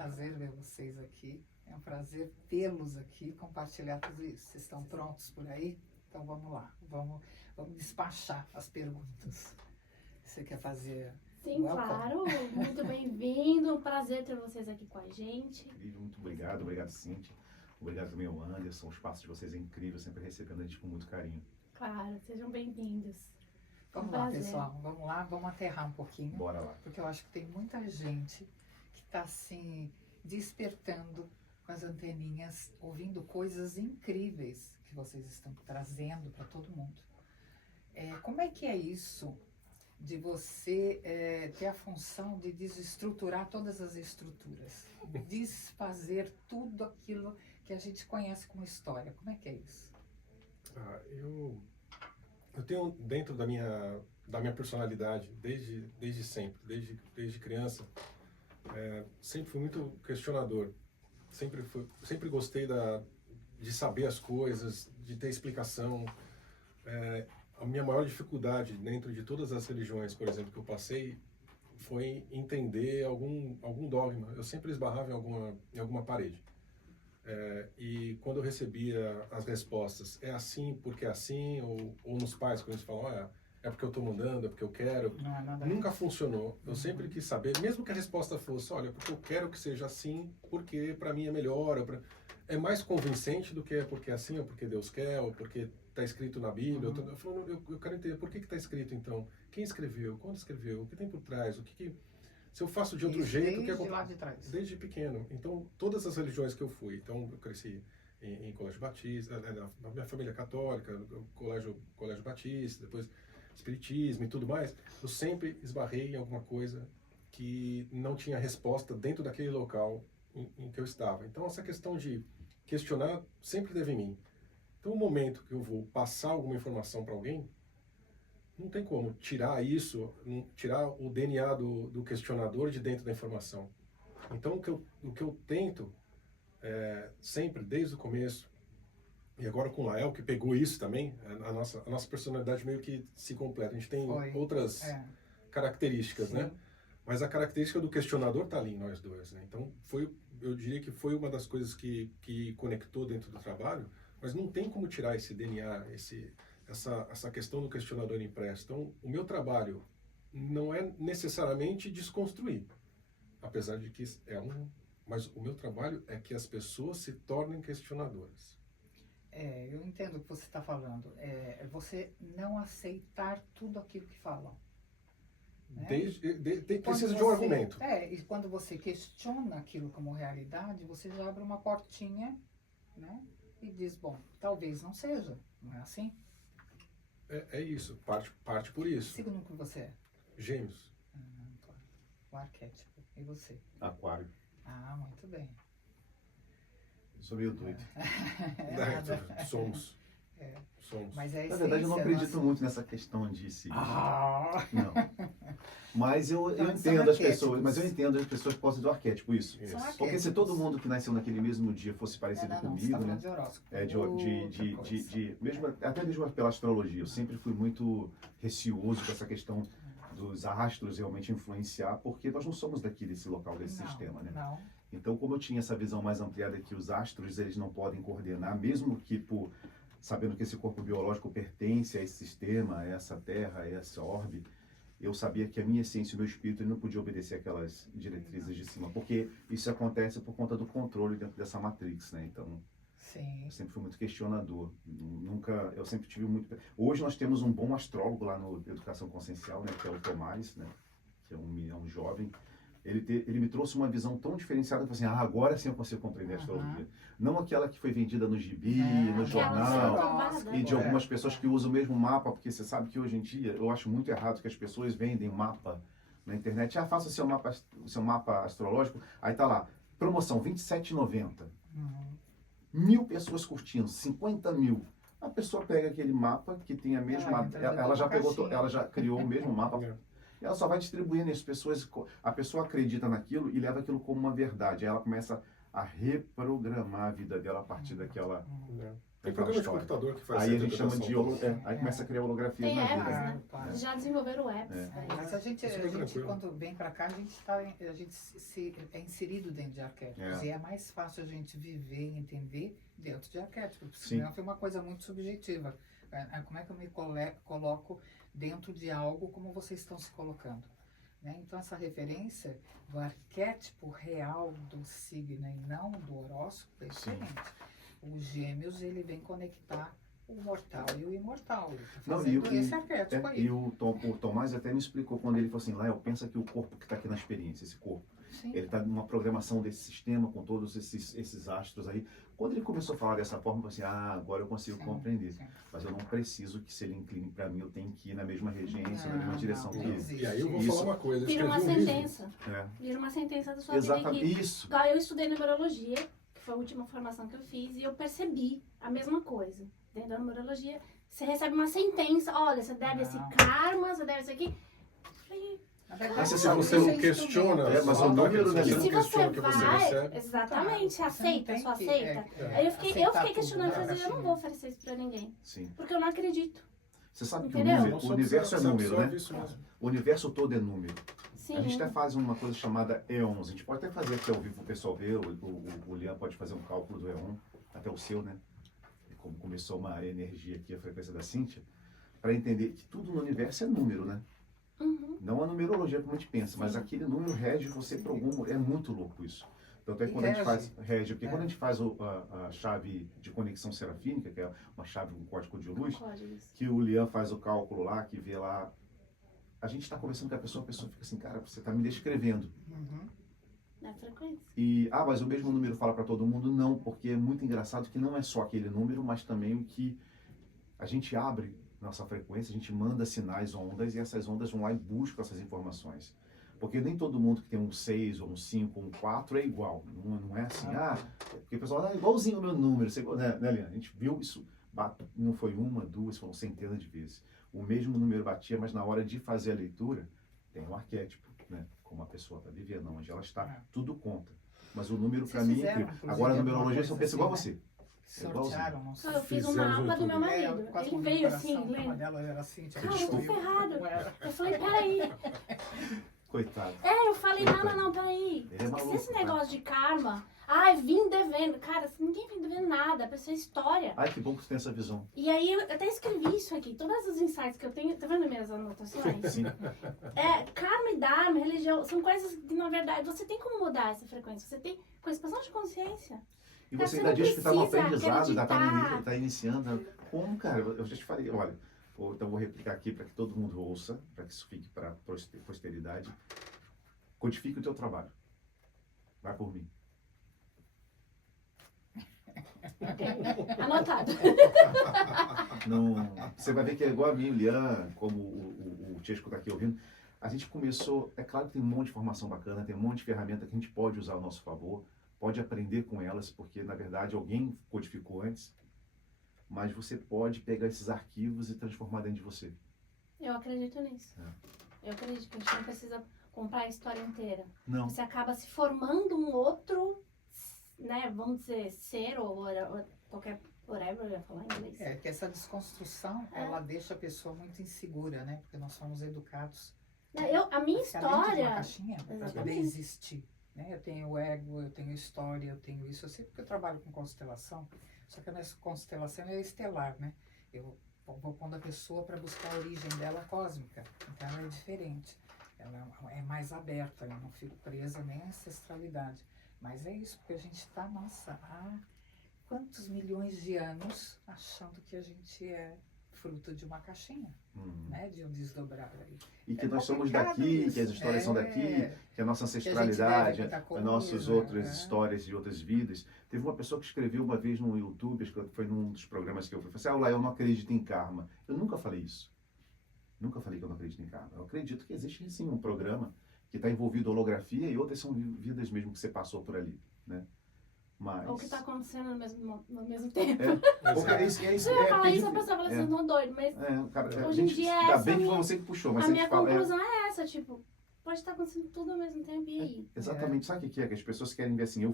prazer ver vocês aqui. É um prazer tê-los aqui, compartilhar tudo isso. Vocês estão prontos por aí? Então vamos lá, vamos despachar as perguntas. Você quer fazer? Sim, Welcome. claro. Muito bem-vindo. Um prazer ter vocês aqui com a gente. Muito obrigado, obrigado, Cíntia. Obrigado também ao Anderson. O espaço de vocês é incrível, sempre recebendo a gente com muito carinho. Claro, sejam bem-vindos. Vamos Um lá, prazer. pessoal. Vamos lá, vamos aterrar um pouquinho. Bora lá. Porque eu acho que tem muita gente que está assim, despertando com as anteninhas, ouvindo coisas incríveis que vocês estão trazendo para todo mundo. Como é que é isso de você ter a função de desestruturar todas as estruturas? Desfazer tudo aquilo que a gente conhece como história. Como é que é isso? Eu tenho dentro da minha personalidade, desde sempre, desde criança, sempre fui muito questionador. Sempre gostei de saber as coisas, de ter explicação. A minha maior dificuldade dentro de todas as religiões, por exemplo, que eu passei, foi entender algum dogma. Eu sempre esbarrava em alguma parede. E quando eu recebia as respostas, é assim porque é assim, ou nos pais, quando eles falam, é porque eu estou mudando, é porque eu quero, Não é nada nunca funcionou. Eu sempre quis saber, mesmo que a resposta fosse, olha, porque eu quero que seja assim, porque para mim é melhor, é mais convincente do que é porque é assim, ou porque Deus quer, ou porque está escrito na Bíblia. Eu quero entender por que está escrito então, quem escreveu, quando escreveu, o que tem por trás, se eu faço de outro jeito, desde lá de trás. Desde pequeno. Então, todas as religiões que eu fui, então eu cresci em colégio batista, na minha família católica, no colégio batista, depois espiritismo e tudo mais, eu sempre esbarrei em alguma coisa que não tinha resposta dentro daquele local em que eu estava. Então, essa questão de questionar sempre teve em mim. Então, o momento que eu vou passar alguma informação para alguém, não tem como tirar isso, tirar o DNA do questionador de dentro da informação. Então, o que eu tento, sempre, desde o começo, e agora com o Lael, que pegou isso também, a nossa personalidade meio que se completa. A gente tem outras características, Sim. né? Mas a característica do questionador está ali em nós dois, né? Então, eu diria que foi uma das coisas que conectou dentro do trabalho, mas não tem como tirar esse DNA, essa questão do questionador impresso. Então, o meu trabalho não é necessariamente desconstruir, apesar de que mas o meu trabalho é que as pessoas se tornem questionadoras. Eu entendo o que você está falando. É você não aceitar tudo aquilo que falam. Né? Precisa de um argumento. E quando você questiona aquilo como realidade, você já abre uma portinha, né? E diz, bom, talvez não seja, não é assim? É isso, parte por isso. Signo que você é? Gêmeos. Claro. O arquétipo. E você? Aquário. Muito bem. Eu sou meio doido. Somos. Mas Na verdade, eu não acredito muito nessa questão de signo. Não. Mas eu entendo as pessoas, as pessoas que gostam do arquétipo, isso. Porque se todo mundo que nasceu naquele mesmo dia fosse parecido comigo, né? Até mesmo pela astrologia, eu sempre fui muito receoso com essa questão dos astros realmente influenciar, porque nós não somos desse local, desse sistema, né? Não. Então, como eu tinha essa visão mais ampliada que os astros, eles não podem coordenar, mesmo que sabendo que esse corpo biológico pertence a esse sistema, a essa Terra, a essa orbe, eu sabia que a minha essência e o meu espírito ele não podia obedecer aquelas diretrizes de cima, porque isso acontece por conta do controle dentro dessa matrix, né? Então, Sim. eu sempre fui muito questionador. Eu sempre tive muito... Hoje nós temos um bom astrólogo lá no Educação Consciencial, né? Que é o Tomás, né? Que é um jovem. Ele me trouxe uma visão tão diferenciada que eu falei assim, agora sim eu consigo compreender a astrologia. Não aquela que foi vendida no gibi, no jornal, e de algumas pessoas que usam o mesmo mapa, porque você sabe que hoje em dia, eu acho muito errado que as pessoas vendem mapa na internet. Faça o seu mapa astrológico, aí tá lá, promoção R$27,90. 1.000 pessoas curtindo, 50 mil. A pessoa pega aquele mapa que tem a mesma... Ela já criou o mesmo mapa. E ela só vai distribuindo as pessoas, a pessoa acredita naquilo e leva aquilo como uma verdade. Aí ela começa a reprogramar a vida dela a partir Tem aquela programa de história. computador que faz Aí a essa gente chama de interpretação. aí começa a criar holografias Tem na apps, vida. né? Claro. Já desenvolveram apps. É. pra Mas isso. a gente, Super tranquilo. quando vem para cá, a gente é inserido dentro de arquétipos. É. E é mais fácil a gente viver e entender dentro de arquétipos. Porque Sim. senão foi uma coisa muito subjetiva. Como é que eu me coloco dentro de algo como vocês estão se colocando? Né? Então, essa referência do arquétipo real do signo e não do horóscopo é Sim. diferente. Os gêmeos, ele vem conectar o mortal e o imortal. Ele tá Não, fazendo e esse arquétipo aí. E o Tomás até me explicou quando ele falou assim, Léo, pensa que o corpo que está aqui na experiência, esse corpo, Sim. ele está numa programação desse sistema com todos esses astros aí. Quando ele começou a falar dessa forma, eu falei assim, agora eu consigo Sim, compreender. sim. Mas eu não preciso que se ele incline para mim, eu tenho que ir na mesma regência, na Não, mesma direção não que ele. existe. E aí eu vou Isso. falar uma coisa. Eu Vira uma escrevi um livro. sentença. É, Vira uma sentença da sua vida exatamente, que isso. igual eu estudei numerologia, que foi a última formação que eu fiz, e eu percebi a mesma coisa. Dentro da numerologia, você recebe uma sentença, olha, você deve esse Não. karma, você deve isso aqui. Eu falei, Na verdade, Mas Se sabe você que não isso questiona, É, mas só o número, né, ataque, e se se você não você questiona o que você vai, recebe, exatamente, você aceita, só aceita. É. Aí eu fiquei Aceitar tudo, questionando, né, eu falei, eu não caixinha. vou oferecer isso pra ninguém, Sim. porque eu não acredito. Você sabe que Entendeu? o universo é número, né? Isso mesmo. O universo todo é número. Sim. A gente até faz uma coisa chamada E11. A gente pode até fazer aqui ao vivo, o pessoal ver, o Lian pode fazer um cálculo do E1, até o seu, né? Como começou uma energia aqui, a frequência da Cíntia, para entender que tudo no universo é número, né? Uhum. Não a numerologia como a gente pensa, mas Sim. aquele número rege você para algum. É muito louco isso. Tanto é que E quando a gente rege. faz. Rege, porque É. quando a gente faz a chave de conexão serafínica, que é uma chave com código de luz, Códigos. que o Lian faz o cálculo lá, que vê lá. A gente está conversando com a pessoa fica assim, cara, você está me descrevendo. Uhum. Na frequência. E, mas o mesmo número fala para todo mundo? Não, porque é muito engraçado que não é só aquele número, mas também o que a gente abre nossa frequência, a gente manda sinais, ondas, e essas ondas vão lá e buscam essas informações. Porque nem todo mundo que tem um 6, ou um 5, ou um 4 é igual. Não é assim, porque o pessoal, igualzinho o meu número, você, né, Liana? A gente viu isso, não foi uma, duas, foram centenas de vezes. O mesmo número batia, mas na hora de fazer a leitura, tem um arquétipo, né? Como a pessoa está vivendo, onde ela está, tudo conta. Mas o número para Vocês mim é fizeram, incrível. inclusive, Agora a alguma numerologia coisa só pensa igual assim, você. Sortearam, não sei. Eu fiz Fizemos uma aba um do meu YouTube. marido. Eu quase Ele morri veio do assim, coração, uma lembra? delas era assim, tipo, Cara, eu tô destruiu. ferrado. Não era. Eu falei, peraí. Coitado. Eu falei, não, peraí. Ele é maluco, Esse tá? negócio de karma, vim devendo. Cara, ninguém vem devendo nada, pra isso é história. Ai, que bom que você tem essa visão. E aí eu até escrevi isso aqui, todos os insights que eu tenho, tá vendo minhas anotações? Sim. Karma e dharma, religião, são coisas que na verdade você tem como mudar essa frequência, você tem com expansão de consciência. E Cara, você você ainda não diz que está no precisa aprendizado, ainda acreditar. está iniciando. Como, cara? Eu já te falei, olha, então vou replicar aqui para que todo mundo ouça, para que isso fique para a posteridade. Codifique o teu trabalho. Vai por mim. Anotado. Não, você vai ver que é igual a mim, o Lian, como o Chesco está aqui ouvindo. A gente começou, é claro que tem um monte de informação bacana, tem um monte de ferramenta que a gente pode usar ao nosso favor, pode aprender com elas, porque na verdade alguém codificou antes, mas você pode pegar esses arquivos e transformar dentro de você. Eu acredito nisso. Eu acredito que a gente não precisa comprar a história inteira. Não. Você acaba se formando um outro, né, vamos dizer, ser ou qualquer, whatever, eu ia falar em inglês. É que essa desconstrução, ela deixa a pessoa muito insegura, né? Porque nós somos educados. A minha Ficar dentro de uma história, caixinha para poder Exatamente. existir. Né? Eu tenho ego, eu tenho história, eu tenho isso. Eu sei porque eu trabalho com constelação, só que a minha constelação é estelar, né? Eu vou pondo a pessoa para buscar a origem dela cósmica. Então ela é diferente. Ela é mais aberta, eu não fico presa nem à ancestralidade. Mas é isso, porque a gente está, nossa, há quantos milhões de anos achando que a gente é fruto de uma caixinha, né? De um desdobrar aí. E que É nós somos complicado daqui, isso. que as histórias são daqui, que a nossa deve ancestralidade, muita as coisa, nossas outras né? histórias de outras vidas. Teve uma pessoa que escreveu uma vez no YouTube, acho que foi num dos programas que eu fui, falou assim, eu não acredito em karma. Eu nunca falei isso. Nunca falei que eu não acredito em karma. Eu acredito que existe sim um programa que está envolvido holografia e outras são vidas mesmo que você passou por ali, né? Mas... ou o que está acontecendo no mesmo tempo. Porque é isso, Se eu falar isso, a pedir- pessoa fala assim, não doido, mas cara, Hoje em dia ainda essa bem é a que foi minha- você que puxou, mas a a minha gente fala, conclusão é essa, tipo, pode estar acontecendo tudo ao mesmo tempo, e aí? exatamente, sabe o que é? Que as pessoas querem ver assim, eu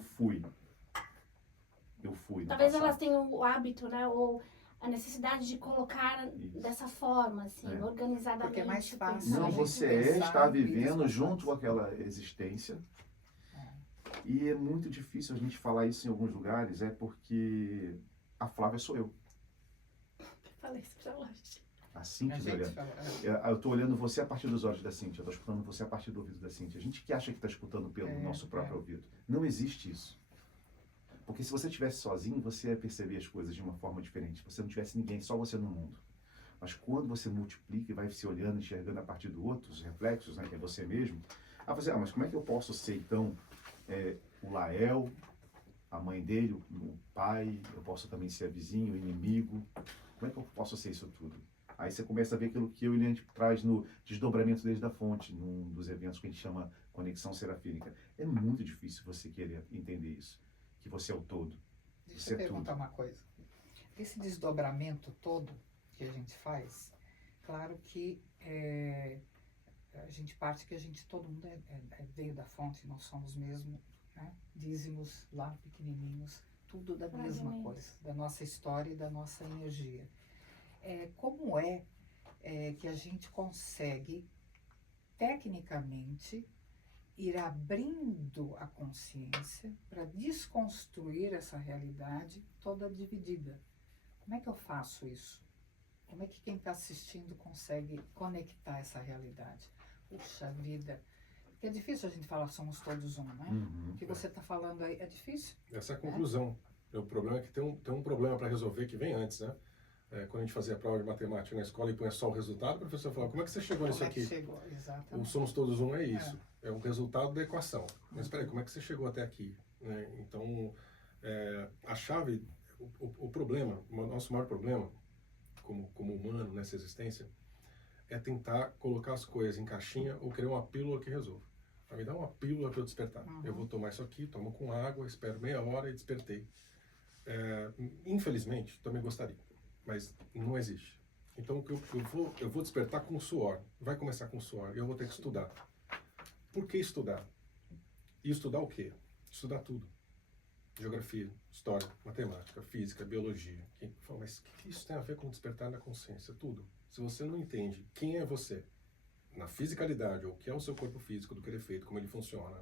eu fui no Talvez passado. elas tenham o hábito, né? Ou a necessidade de colocar Isso. dessa forma, assim, É. organizadamente. Porque é mais fácil. pensando. Não, a gente você pensar está em vidas vivendo passadas. junto com aquela existência. E é muito difícil a gente falar isso em alguns lugares, porque a Flávia sou eu. Falei isso pra longe. A A Cíntia gente olhando. fala, Eu estou olhando você a partir dos olhos da Cíntia, eu estou escutando você a partir do ouvido da Cíntia. A gente que acha que está escutando pelo nosso próprio ouvido. Não existe isso. Porque se você estivesse sozinho, você ia perceber as coisas de uma forma diferente. Se você não tivesse ninguém, só você no mundo. Mas quando você multiplica e vai se olhando, enxergando a partir do outro, os reflexos, né, que é você mesmo, aí você, mas como é que eu posso ser, então, o Lael, a mãe dele, o pai, eu posso também ser a vizinha, o inimigo, como é que eu posso ser isso tudo? Aí você começa a ver aquilo que eu e o Eliane traz no Desdobramento desde a Fonte, num dos eventos que a gente chama Conexão Serafínica. É muito difícil você querer entender isso, que você é o todo. Deixa Você eu é perguntar tudo. uma coisa. Esse desdobramento todo que a gente faz, claro que a gente parte que todo mundo veio da fonte, nós somos mesmo, né? Dízimos lá pequenininhos, tudo da mesma Fragmentos. coisa, da nossa história e da nossa energia. Como que a gente consegue, tecnicamente, ir abrindo a consciência para desconstruir essa realidade toda dividida? Como é que eu faço isso? Como é que quem está assistindo consegue conectar essa realidade? Puxa vida, porque é difícil a gente falar somos todos um, né? Uhum. O que você está falando aí é difícil? Essa é a conclusão. O problema é que tem um problema para resolver que vem antes, né? Quando a gente fazia a prova de matemática na escola e punha só o resultado, o professor falava, como é que você chegou nisso Como é que aqui? chegou? O Exatamente. somos todos um é isso. É um resultado da equação. Mas espera aí, como é que você chegou até aqui? Né? Então, a chave, o problema, o nosso maior problema, como humano nessa existência, é tentar colocar as coisas em caixinha ou querer uma pílula que resolva. Me dá uma pílula para eu despertar. Uhum. Eu vou tomar isso aqui, tomo com água, espero meia hora e despertei. Infelizmente, também gostaria, mas não existe. Então, eu vou despertar com suor. Vai começar com suor e eu vou ter que estudar. Por que estudar? E estudar o quê? Estudar tudo. Geografia, história, matemática, física, biologia. Mas o que isso tem a ver com despertar na consciência? Tudo. Se você não entende quem é você, na fisicalidade, ou o que é o seu corpo físico, do que ele é feito, como ele funciona.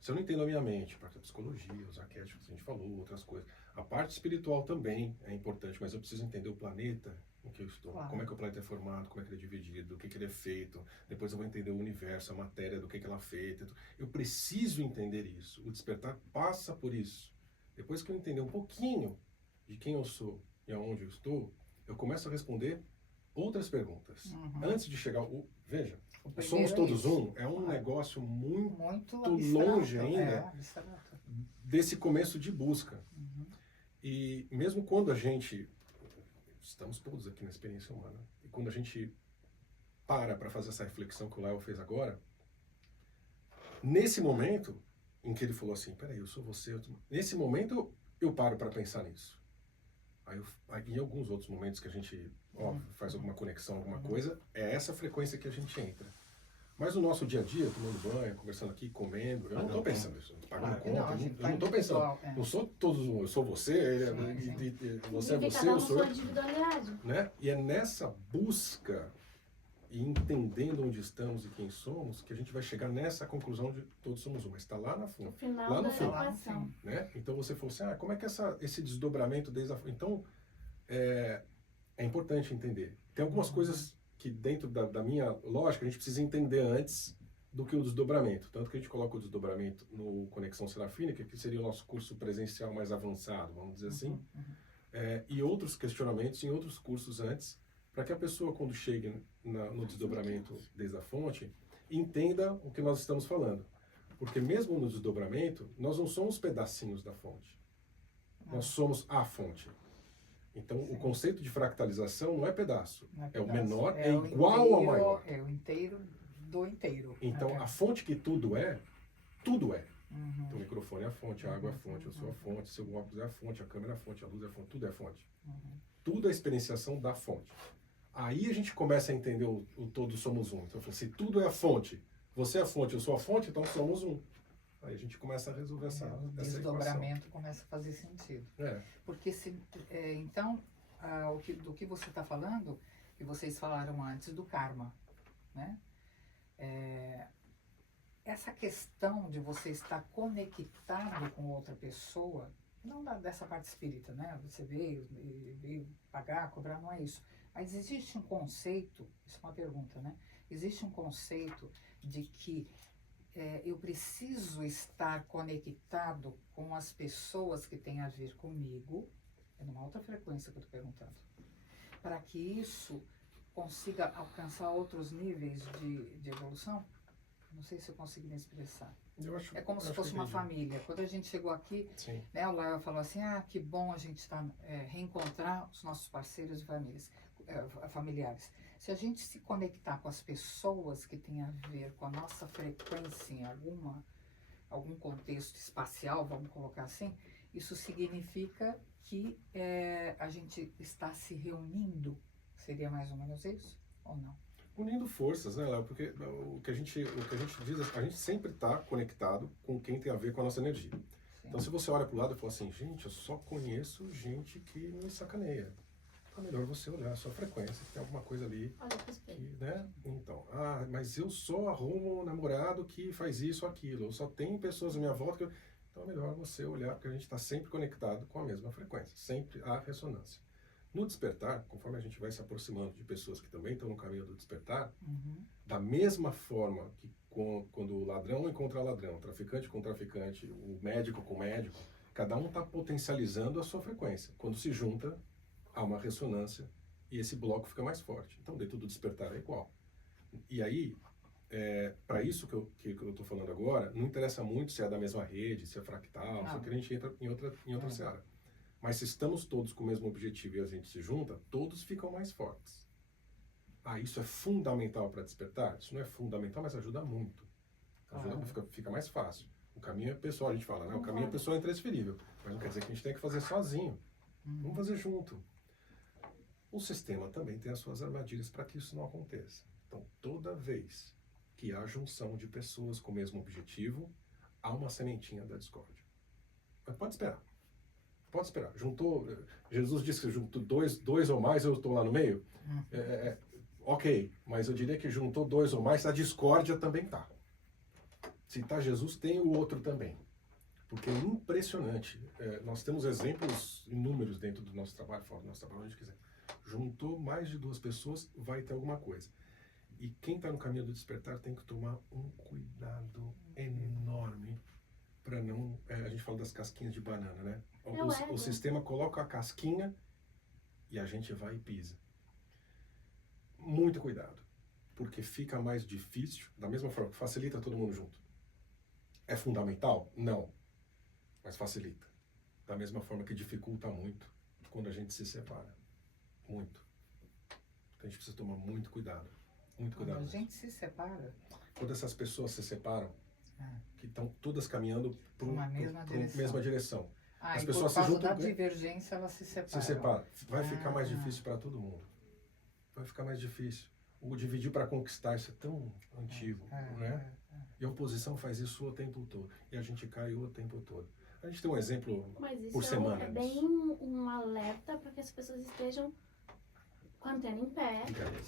Se eu não entendo a minha mente, a parte da psicologia, os arquétipos que a gente falou, outras coisas. A parte espiritual também é importante, mas eu preciso entender o planeta em que eu estou. Claro. Como é que o planeta é formado, como é que ele é dividido, do que ele é feito. Depois eu vou entender o universo, a matéria, do que ela é feita. Eu preciso entender isso. O despertar passa por isso. Depois que eu entender um pouquinho de quem eu sou e aonde eu estou, eu começo a responder outras perguntas. Uhum. Antes de chegar... Veja, O o primeiro Somos Todos isso. Um é um negócio muito Muito longe abstrato, ainda. abstrato. desse começo de busca. Uhum. E mesmo quando a gente... Estamos todos aqui na experiência humana. E quando a gente para fazer essa reflexão que o Léo fez agora, nesse momento em que ele falou assim, peraí, eu sou você... Nesse momento eu paro para pensar nisso. Aí em alguns outros momentos que a gente faz alguma conexão, alguma coisa, é essa frequência que a gente entra. Mas no nosso dia a dia, tomando banho, conversando aqui, comendo, eu não estou pensando nisso. Eu tô pagando Claro que conta, não, a gente eu tá não estou pensando. individual, Não sou todos um, eu sou você, você é Vive você, cada um eu com sou sua eu. individualidade. Né? E é nessa busca e entendendo onde estamos e quem somos que a gente vai chegar nessa conclusão de todos somos um. Mas está lá na No fundo. final Lá no da fim. equação. Né? Então você falou assim, como é que esse desdobramento desde a... Então, é importante entender. Tem algumas coisas que dentro da minha lógica a gente precisa entender antes do que o desdobramento. Tanto que a gente coloca o desdobramento no Conexão Serafínica, que seria o nosso curso presencial mais avançado, vamos dizer assim, e outros questionamentos em outros cursos antes, para que a pessoa, quando chegue no desdobramento desde a fonte, entenda o que nós estamos falando. Porque mesmo no desdobramento, nós não somos pedacinhos da fonte. Nós somos a fonte. Então, o conceito de fractalização não é pedaço. Não É o pedaço, menor, é é o igual inteiro, ao maior. É o inteiro do inteiro. Então, É. a fonte que tudo é. Então, Uhum. o microfone é a fonte, a água é a fonte, eu sou a fonte, seu óculos é a fonte, a câmera é a fonte, a luz é a fonte, tudo é a fonte. Tudo é a experienciação da fonte. Aí a gente começa a entender o todo somos um. Então, se tudo é a fonte, você é a fonte, eu sou a fonte, então somos um. Aí a gente começa a resolver O essa equação. desdobramento começa a fazer sentido. É, Porque então, do que você está falando, que vocês falaram antes do karma, né? Essa questão de você estar conectado com outra pessoa, não dessa parte espírita, né? Você veio pagar, cobrar, não é isso. Mas existe um conceito, isso é uma pergunta, né? Existe um conceito de que eu preciso estar conectado com as pessoas que têm a ver comigo, é numa outra frequência que eu estou perguntando, para que isso consiga alcançar outros níveis de evolução? Não sei se eu consigo me expressar. É como se fosse uma família. Quando a gente chegou aqui, Sim. né, o Léo falou assim, que bom a gente reencontrar os nossos parceiros e familiares. Se a gente se conectar com as pessoas que têm a ver com a nossa frequência em algum contexto espacial, vamos colocar assim, isso significa que a gente está se reunindo. Seria mais ou menos isso? Ou não? Unindo forças, né, Léo? Porque o que a gente diz, a gente sempre está conectado com quem tem a ver com a nossa energia. Sim. Então, se você olha para o lado e fala assim, gente, eu só conheço gente que me sacaneia. Então, é melhor você olhar a sua frequência, se tem alguma coisa ali. Olha pro espelho. Né? Então, mas eu só arrumo um namorado que faz isso ou aquilo. Eu só tenho pessoas à minha volta que... Então, é melhor você olhar, porque a gente está sempre conectado com a mesma frequência. Sempre há ressonância. No despertar, conforme a gente vai se aproximando de pessoas que também estão no caminho do despertar, da mesma forma que quando o ladrão encontra ladrão, o traficante com traficante, o médico com médico, cada um está potencializando a sua frequência. Quando se junta, há uma ressonância e esse bloco fica mais forte. Então, dentro do despertar é igual. E aí, para isso que eu estou falando agora, não interessa muito se é da mesma rede, se é fractal, só que a gente entra em outra seara. Mas se estamos todos com o mesmo objetivo e a gente se junta, todos ficam mais fortes. Isso é fundamental para despertar? Isso não é fundamental, mas ajuda muito. Fica mais fácil. O caminho é pessoal, a gente fala, né? O caminho é pessoal e intransferível. Mas não quer dizer que a gente tem que fazer sozinho. Vamos fazer junto. O sistema também tem as suas armadilhas para que isso não aconteça. Então, toda vez que há junção de pessoas com o mesmo objetivo, há uma sementinha da discórdia. Mas pode esperar. Pode esperar. Juntou, Jesus disse que juntou dois ou mais, eu estou lá no meio. Ok, mas eu diria que juntou 2 ou mais, a discórdia também está. Se está Jesus, tem o outro também. Porque é impressionante. Nós temos exemplos inúmeros dentro do nosso trabalho, fora do nosso trabalho, onde quiser. Juntou mais de 2 pessoas, vai ter alguma coisa. E quem está no caminho do despertar tem que tomar um cuidado enorme para não... a gente fala das casquinhas de banana, né? O sistema coloca a casquinha e a gente vai e pisa. Muito cuidado, porque fica mais difícil, da mesma forma que facilita todo mundo junto. É fundamental? Não, mas facilita. Da mesma forma que dificulta muito quando a gente se separa. Muito. Então a gente precisa tomar muito cuidado. Muito cuidado. Quando a gente se separa... Quando essas pessoas se separam, que estão todas caminhando para uma mesma direção. As pessoas por causa se juntam, da divergência, elas se separam. Se separam. Vai ficar mais difícil para todo mundo. Vai ficar mais difícil. O dividir para conquistar, isso é tão antigo, né? E a oposição faz isso o tempo todo. E a gente cai o tempo todo. A gente tem um exemplo por semana. Mas isso é bem um alerta para que as pessoas estejam com a antena em pé,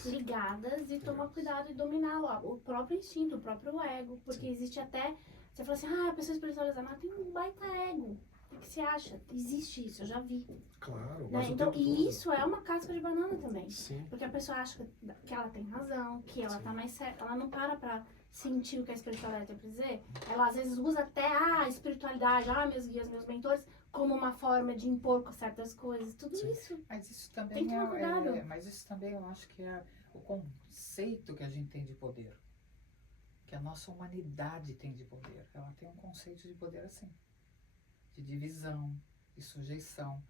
ligadas, e tomar cuidado e dominar o próprio instinto, o próprio ego. Porque existe até... Você fala assim, a pessoa espiritualizada, mas tem um baita ego. O que você acha? Existe isso, eu já vi. Claro, mas né? Então, e isso é uma casca de banana também. Sim. Porque a pessoa acha que ela tem razão, que ela tá mais certa. Ela não para sentir o que a espiritualidade tem pra dizer. Ela às vezes usa até a espiritualidade, meus guias, meus mentores, como uma forma de impor com certas coisas. Tudo isso. Mas isso também tem que tomar cuidado. mas isso também eu acho que é o conceito que a gente tem de poder. Que a nossa humanidade tem de poder. Ela tem um conceito de poder assim. De divisão, de sujeição.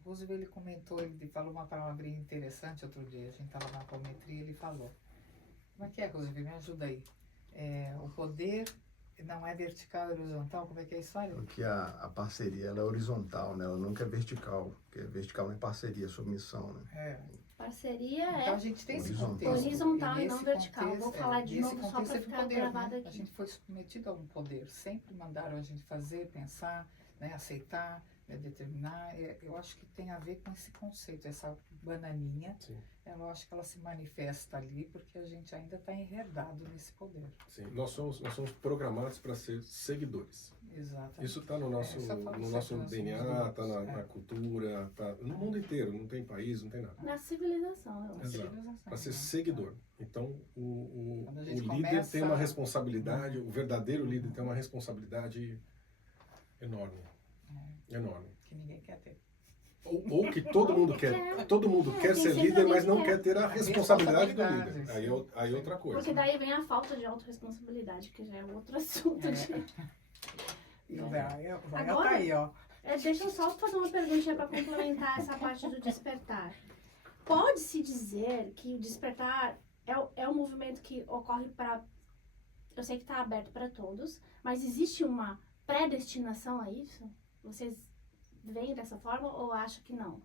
O Roosevelt, ele comentou, ele falou uma palavrinha interessante outro dia. A gente estava na apometria e ele falou. Como é que é, Roosevelt? Me ajuda aí. O poder não é vertical, é horizontal? Como é que é a história? Porque a parceria ela é horizontal, né? Ela nunca é vertical. Porque vertical não é parceria, é submissão, né? Parceria Então a é gente tem esse Horizontal. contexto. Horizontal e não nesse vertical. Vou falar de nesse novo só contexto pra teve ficar poder, gravado né? aqui. A gente foi submetido a um poder. Sempre mandaram a gente fazer, pensar, né? Aceitar, né? Determinar. Eu acho que tem a ver com esse conceito, essa bananinha. Sim. Eu acho que ela se manifesta ali porque a gente ainda está enredado nesse poder. Sim. Nós somos programados para ser seguidores. Exatamente. Isso está no nosso, Isso eu falo no nosso sempre nos DNA, grupos, está na cultura, está no mundo inteiro, não tem país, não tem nada. Na civilização, eu acho. Exato. Civilização, Para ser né? seguidor. Então, o Quando a gente líder começa- tem uma responsabilidade, o verdadeiro líder tem uma responsabilidade enorme. Enorme. Que ninguém quer ter. Ou que todo mundo quer. Todo mundo É, quer tem ser sempre líder, alguém mas que não quer. quer ter a A responsabilidade do responsabilidade, líder. sim. Aí é outra coisa. Porque daí vem a falta de autorresponsabilidade, que já é outro assunto. E o velho vai Agora- tá aí, ó. Deixa eu só fazer uma perguntinha para complementar essa parte do despertar. Pode-se dizer que o despertar é um movimento que ocorre para... Eu sei que está aberto para todos, mas existe uma predestinação a isso? Vocês veem dessa forma ou acham que não?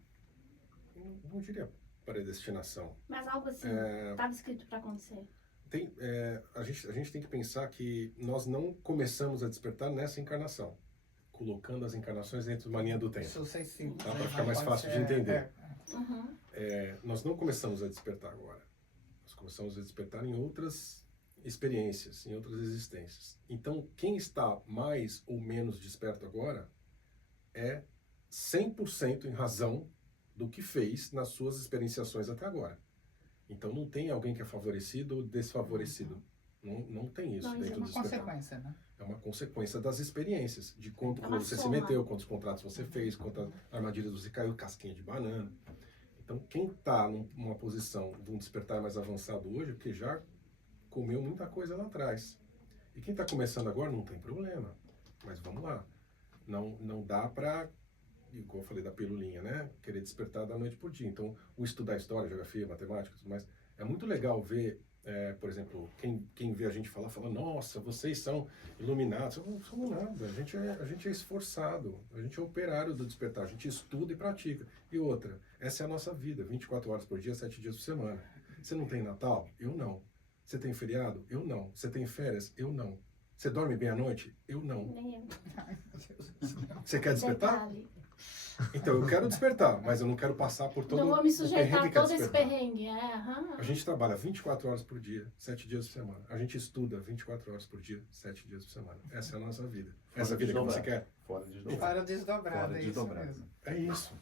Não diria predestinação. Mas algo assim estava escrito para acontecer. A gente tem que pensar que nós não começamos a despertar nessa encarnação, colocando as encarnações dentro de uma linha do tempo. Sucessivo. Dá pra ficar mais fácil de entender. Uhum. Nós não começamos a despertar agora. Nós começamos a despertar em outras experiências, em outras existências. Então, quem está mais ou menos desperto agora é 100% em razão do que fez nas suas experienciações até agora. Então, não tem alguém que é favorecido ou desfavorecido. Não tem isso Não, dentro É do uma despertar. consequência, né? É uma consequência das experiências, de quanto É uma você se soma. meteu, quantos contratos você fez, quantas armadilhas você caiu, casquinha de banana. Então, quem está numa posição de um despertar mais avançado hoje, é porque já comeu muita coisa lá atrás. E quem está começando agora não tem problema. Mas vamos lá. Não dá para, igual eu falei da pilulinha, né? Querer despertar da noite por dia. Então, o estudar história, geografia, matemática, mas é muito legal ver, por exemplo, quem vê a gente falar, fala, nossa, vocês são iluminados. Não somos nada. A gente é esforçado. A gente é operário do despertar. A gente estuda e pratica. E outra, essa é a nossa vida. 24 horas por dia, 7 dias por semana. Você não tem Natal? Eu não. Você tem feriado? Eu não. Você tem férias? Eu não. Você dorme bem à noite? Eu não. Nem eu. Ai, meu Deus do céu. Você quer despertar? Detalhe. Então, eu quero despertar, mas eu não quero passar por todo Não vou me o sujeitar perrengue a que é todo esse despertar. perrengue. Aham. A gente trabalha 24 horas por dia, 7 dias por semana. A gente estuda 24 horas por dia, 7 dias por semana. Essa é a nossa vida. Essa vida que você quer. Fora de desdobrar. Fora desdobrado, Fora é isso desdobrado. mesmo. É isso.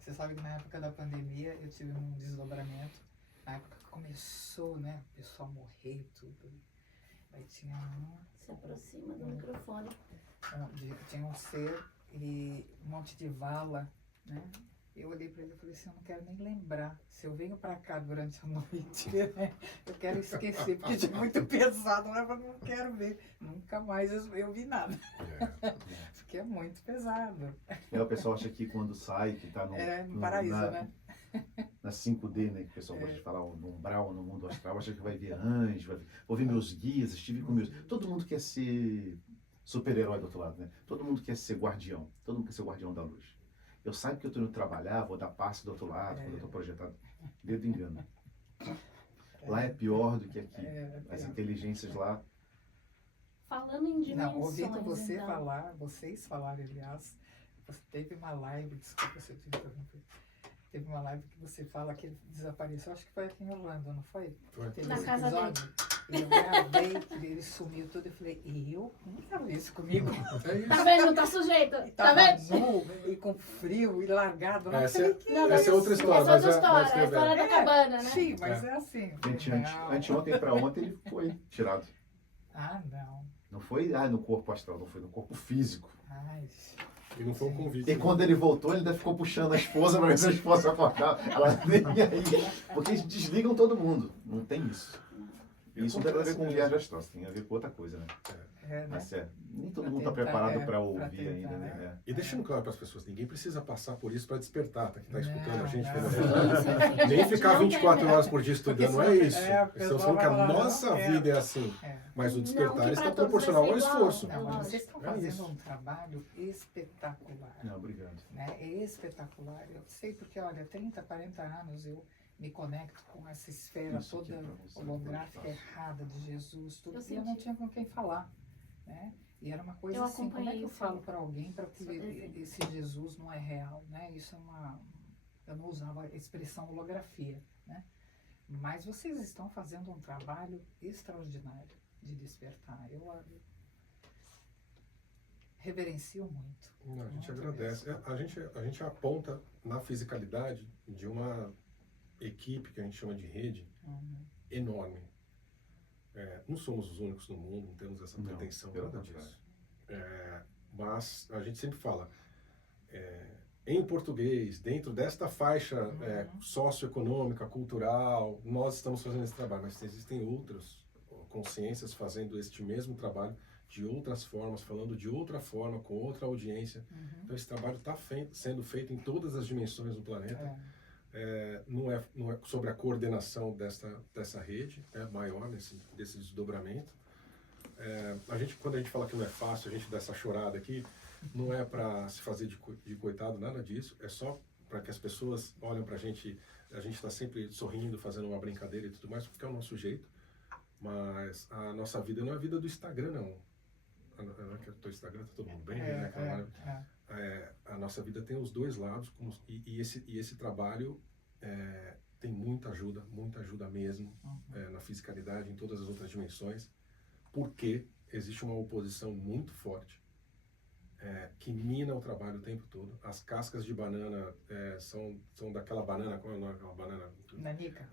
Você sabe que na época da pandemia eu tive um desdobramento. Na época que começou, né? O pessoal morrer e tudo. Aí tinha Se aproxima do microfone. tinha um ser e um monte de vala, né? Eu olhei para ele e falei assim, eu não quero nem lembrar. Se eu venho para cá durante a noite, né? Eu quero esquecer, porque é muito pesado, né? Eu não quero ver. Nunca mais eu vi nada, porque é muito pesado. O pessoal acha que quando sai, que está No paraíso, né? Na 5D, né? Que o pessoal gosta de falar no umbral, no mundo astral, acha que vai ver anjos, vou ver meus guias, estive com meus... Todo mundo quer ser super-herói do outro lado, né? Todo mundo quer ser guardião. Todo mundo quer ser guardião da luz. Eu saio que eu estou indo trabalhar, vou dar passe do outro lado, quando eu estou projetado. Dedo engano. Lá é pior do que aqui. As inteligências lá... Falando em dimensões, Não, ouvindo você então. falar, vocês falarem, aliás, teve uma live, desculpa se eu te interrompi, teve uma live que você fala que ele desapareceu, acho que foi aqui em Orlando, não foi? Foi. Teve Na esse casa episódio, e eu gravei, que ele sumiu tudo, eu falei, eu não quero isso comigo. É isso. Tá vendo? Tá sujeito. E Tá tava vendo? nu, e com frio, e largado. Não Essa, falei, que Não, essa é outra história. Essa é outra mas história, mas a história da cabana, né? Sim, mas é assim. Não. Anteontem para ontem ele foi tirado. Ah, não. Não foi no corpo astral, não foi no corpo físico. Ai, E não foi um convite. E quando ele voltou, ele ainda ficou puxando a esposa para ver se a esposa acordava. Ela nem aí. Porque eles desligam todo mundo. Não tem isso. E isso não tem nada a ver com viagem astral, tem a ver com outra coisa, né? né? Mas nem todo Pra mundo está tentar, preparado para para ouvir tentar, ainda, né? né? E deixando claro para as pessoas, ninguém precisa passar por isso para despertar, tá? Que está escutando Não, a gente. não. como Sim, é. Nem gente, ficar não 24 tem, horas por dia estudando, não é senão- isso. a Estamos pessoa falando que a vai falar, nossa não quero. vida é assim. É. Mas o Não, despertar que está pra todos proporcional vai ao ser igual. esforço. Não, mas lógico. vocês estão É fazendo isso. um trabalho espetacular. Não, obrigado. Né? É espetacular. Eu sei porque, olha, 30, 40 anos eu me conecto com essa esfera Isso aqui toda é pra você, holográfica muito errada de Jesus, tudo, Eu e eu não senti. tinha com quem falar. Né? E era uma coisa Eu assim, como é que acompanhei eu o falo filme. para alguém para que Só desenho. esse Jesus não é real? Né? Isso é uma... Eu não usava a expressão holografia. Né? Mas vocês estão fazendo um trabalho extraordinário de despertar. Eu reverencio muito. Não, a gente Muito agradece. mesmo. A gente aponta na fisicalidade de uma equipe que a gente chama de rede Uhum. enorme. Não somos os únicos no mundo, não temos essa Não, pretensão, pelo nada contrário. disso. Mas a gente sempre fala, em português, dentro desta faixa socioeconômica, cultural, nós estamos fazendo esse trabalho, mas existem outras consciências fazendo este mesmo trabalho de outras formas, falando de outra forma, com outra audiência. Uhum. Então esse trabalho está sendo feito em todas as dimensões do planeta. Não é sobre a coordenação dessa rede maior, desse desdobramento. Quando a gente fala que não é fácil, a gente dá essa chorada aqui, não é para se fazer de coitado, nada disso, é só para que as pessoas olhem para a gente está sempre sorrindo, fazendo uma brincadeira e tudo mais, porque é o nosso jeito, mas a nossa vida não é a vida do Instagram, não. O teu Instagram tá todo mundo bem, né? A nossa vida tem os dois lados, e esse trabalho tem muita ajuda mesmo, na fisicalidade, em todas as outras dimensões, porque existe uma oposição muito forte que mina o trabalho o tempo todo. As cascas de banana são daquela banana, qual é o nome daquela banana? Nanica.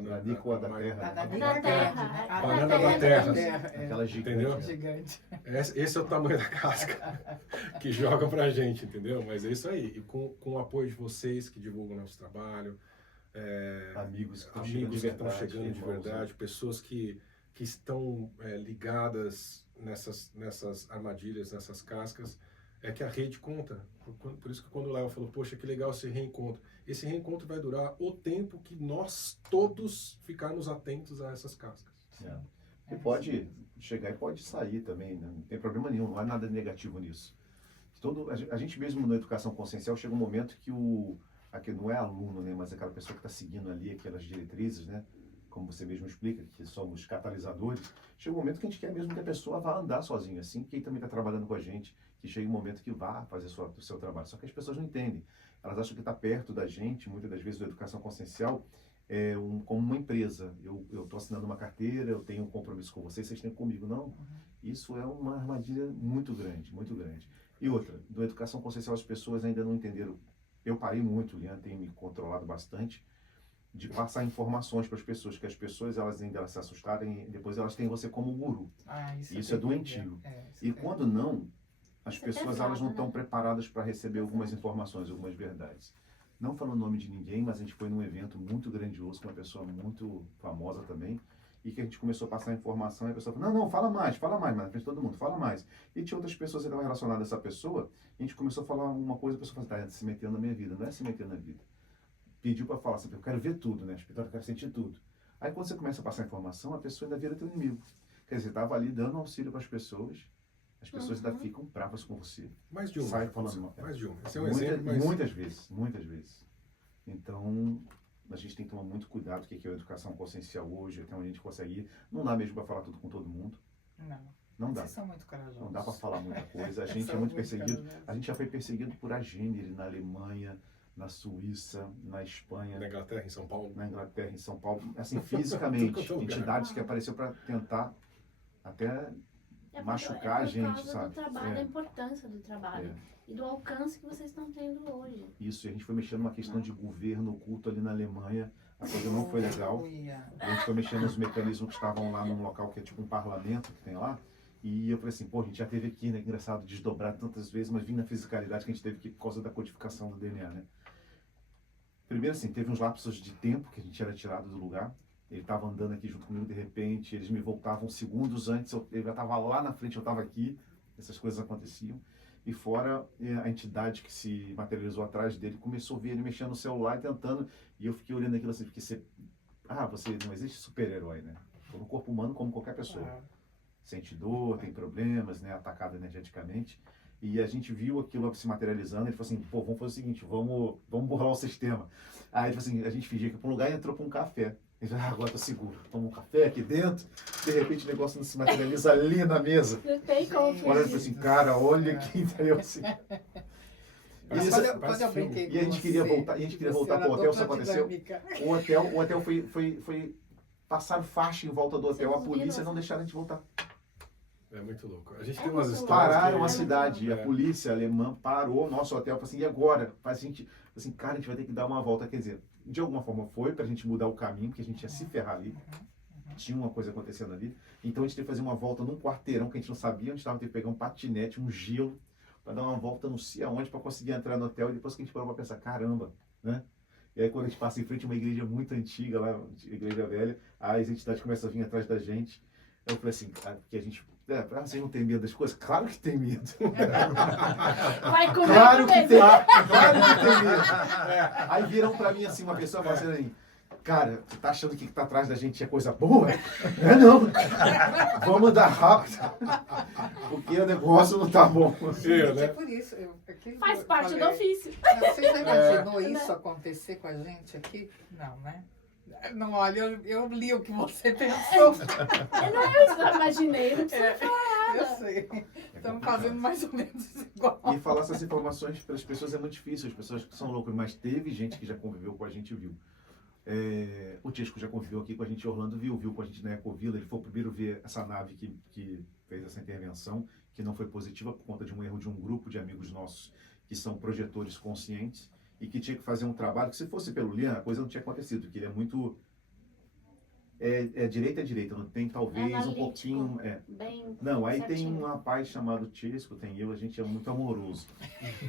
Nanica ou a da terra? A né? nanica Da é terra. grande, né? A Banana da da terra. terra. Aquela gigante. Entendeu? né? Gigante. Esse é o tamanho da casca que jogam pra gente, entendeu? Mas é isso aí. E com o apoio de vocês que divulgam o nosso trabalho, Amigos que estão amigos que estão chegando chegando de de verdade. verdade, pessoas que estão ligadas nessas armadilhas, nessas cascas, é que a rede conta. Por isso que quando o Léo falou, poxa, que legal esse reencontro. Esse reencontro vai durar o tempo que nós todos ficarmos atentos a essas cascas. E pode chegar e pode sair também, né? Não tem problema nenhum, não há nada negativo nisso. A gente mesmo na educação consciencial chega um momento que aqui não é aluno, né, mas aquela pessoa que está seguindo ali aquelas diretrizes, né, como você mesmo explica, que somos catalisadores, chega um momento que a gente quer mesmo que a pessoa vá andar sozinha, assim, quem também está trabalhando com a gente, que chega um momento que vá fazer o seu trabalho. Só que as pessoas não entendem. Elas acham que está perto da gente, muitas das vezes, a educação consciencial como uma empresa. Eu estou assinando uma carteira, eu tenho um compromisso com vocês têm comigo. Não, isso é uma armadilha muito grande, muito grande. E outra, da educação consciencial as pessoas ainda não entenderam. Eu parei muito, o Lian tem me controlado bastante, de passar informações para as pessoas, que as pessoas elas se assustarem e depois elas têm você como guru. Isso é doentio. E quando não, as Isso é pessoas pesado, elas não estão né? preparadas para receber algumas informações, algumas verdades. Não falando o nome de ninguém, mas a gente foi num evento muito grandioso com uma pessoa muito famosa também, e que a gente começou a passar informação e a pessoa falou, não, fala mais, mas na frente de todo mundo, fala mais. E tinha outras pessoas que estavam relacionadas a essa pessoa, e a gente começou a falar uma coisa, a pessoa falou, tá se metendo na minha vida. Não é se meter na vida. Pediu para falar assim, eu quero ver tudo, né? Eu quero sentir tudo. Aí quando você começa a passar informação, a pessoa ainda vira teu inimigo. Quer dizer, estava ali dando auxílio para as pessoas ainda ficam bravas com você. Mais de uma. Sai falando mal. Mais de uma. Esse é um exemplo, mas... Muitas vezes. Então, a gente tem que tomar muito cuidado com o que é a educação consciencial hoje, até onde a gente consegue ir. Não dá mesmo para falar tudo com todo mundo. Não dá. Vocês são muito corajosos. Não dá para falar muita coisa. A gente São é muito muito perseguido. corajosos. A gente já foi perseguido por agênere na Alemanha, na Suíça, na Espanha, Na Inglaterra, em São Paulo. na Inglaterra, em São Paulo. Assim, fisicamente. Tudo quanto é lugar. Entidades que apareceu para tentar até machucar a gente, por causa sabe? do trabalho, da importância do trabalho e do alcance que vocês estão tendo hoje. Isso, e a gente foi mexendo numa questão de governo oculto ali na Alemanha. A coisa não foi legal. A gente foi mexendo nos mecanismos que estavam lá num local que é tipo um parlamento que tem lá. E eu falei assim, pô, a gente já teve aqui, né? Engraçado, desdobrar tantas vezes, mas vim na fisicalidade que a gente teve que por causa da codificação do DNA, né? Primeiro assim, teve uns lapsos de tempo que a gente era tirado do lugar. ele estava andando aqui junto comigo, de repente, eles me voltavam segundos antes, ele já estava lá na frente, eu estava aqui, essas coisas aconteciam. E fora a entidade que se materializou atrás dele, começou a ver ele mexendo no celular e tentando, e eu fiquei olhando aquilo assim, porque você não existe super-herói, né? No corpo humano, como qualquer pessoa. Sente dor, tem problemas, né? Atacado energeticamente. E a gente viu aquilo se materializando, ele falou assim, pô, vamos fazer o seguinte, vamos burlar o sistema. Aí, tipo assim, a gente fingia que ia para um lugar e entrou para um café. Ele falou, agora tô seguro. Toma um café aqui dentro, de repente o negócio não se materializa ali na mesa. Não tem como Sim. Olha, fugir. assim, cara, olha aqui, entendeu? Assim. Quando eu brinquei E a gente queria voltar, para o hotel, isso aconteceu. O hotel foi passaram faixa em volta do hotel, a polícia não deixaram a gente voltar. É muito louco. A gente tem umas histórias. Pararam que- a cidade, É. a polícia alemã parou o nosso hotel, falou assim, e agora? A gente, assim, cara, a gente vai ter que dar uma volta, quer dizer, de alguma forma foi pra gente mudar o caminho, porque a gente ia se ferrar ali, tinha uma coisa acontecendo ali, então a gente teve que fazer uma volta num quarteirão que a gente não sabia onde estava, teve que pegar um patinete, um gelo, pra dar uma volta não sei aonde, pra conseguir entrar no hotel, e depois que a gente parou pra pensar, caramba, né? E aí quando a gente passa em frente a uma igreja muito antiga lá, igreja velha, as entidades começam a vir atrás da gente, eu falei assim, porque a gente... vocês não têm medo das coisas? Claro que tem medo. Vai comer Claro que primeiro. tem, claro que tem medo. Aí viram pra mim assim, uma pessoa falando assim, cara, você tá achando que o que tá atrás da gente é coisa boa? Não. Vamos andar rápido. Porque o negócio não tá bom. É, né? É por isso. Faz parte do ofício. Você já imaginou isso acontecer com a gente aqui? Não, né? Não, olha, eu li o que você pensou. Eu imaginei, não precisa falar Eu nada. sei. Estamos fazendo mais ou menos igual. E falar essas informações para as pessoas é muito difícil, as pessoas que são loucas, mas teve gente que já conviveu com a gente e viu. O Tisco já conviveu aqui com a gente em Orlando, viu com a gente na Ecovila, ele foi o primeiro a ver essa nave que fez essa intervenção, que não foi positiva por conta de um erro de um grupo de amigos nossos que são projetores conscientes e que tinha que fazer um trabalho que se fosse pelo Lian, a coisa não tinha acontecido, porque ele é muito... direita, não tem talvez um Analítico. pouquinho... Bem Não, aí tem certinho. um rapaz chamado Tisco, tem eu, a gente é muito amoroso.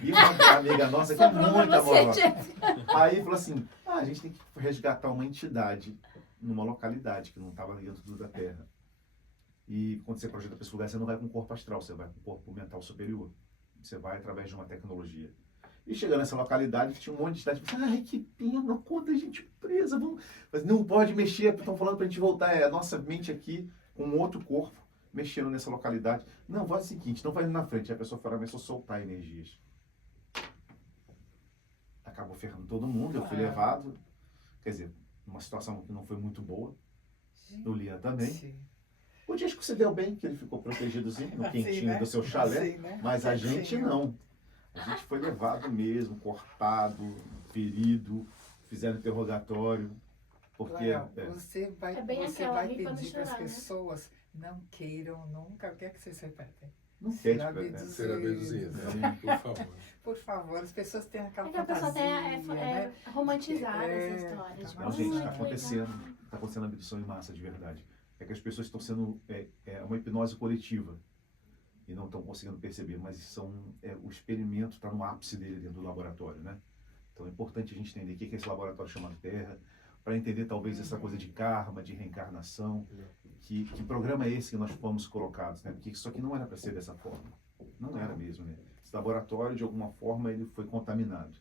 E uma amiga nossa que é Sobrou muito pra você, amorosa. Jessica. Aí falou assim, a gente tem que resgatar uma entidade numa localidade que não estava dentro da Terra. E quando você projeta para esse lugar, você não vai com o corpo astral, você vai com o corpo mental superior. Você vai através de uma tecnologia. E chegando nessa localidade, tinha um monte de cidade. Ai, que pena, quanta gente presa. Vamos... Mas não pode mexer, estão falando para a gente voltar. É a nossa mente aqui, com um outro corpo, mexendo nessa localidade. Não, vai o seguinte, não vai na frente. Aí a pessoa fala, começou a soltar energias. Acabou ferrando todo mundo, eu fui levado. Quer dizer, uma situação que não foi muito boa. Do Lian também. Sim. O dia que você deu bem, que ele ficou protegidozinho, no Assim, quentinho né? do seu chalé. Assim, né? Mas a gente Sim. não. A gente foi levado mesmo, cortado, ferido, fizeram interrogatório. Porque Léo, você vai, É bem você aquela vai rir pra não pedir para as chorar, né? pessoas não queiram nunca. O que é que vocês repetem? não Ser quer abduzido. Ser abduzido, né? Por favor. Por favor, as pessoas têm aquela É que a pessoa fantasia, tem né? romantizada É, essa história. Tipo, Não, gente, ai, está que acontecendo. legal. Está acontecendo abdução em massa de verdade. É que as pessoas estão sendo uma hipnose coletiva e não estão conseguindo perceber, mas o experimento está no ápice dele dentro do laboratório, né? Então é importante a gente entender o que é esse laboratório chamado Terra, para entender talvez essa coisa de karma, de reencarnação, que programa é esse que nós fomos colocados, né? Porque isso aqui não era para ser dessa forma. Não era mesmo, né? Esse laboratório, de alguma forma, ele foi contaminado.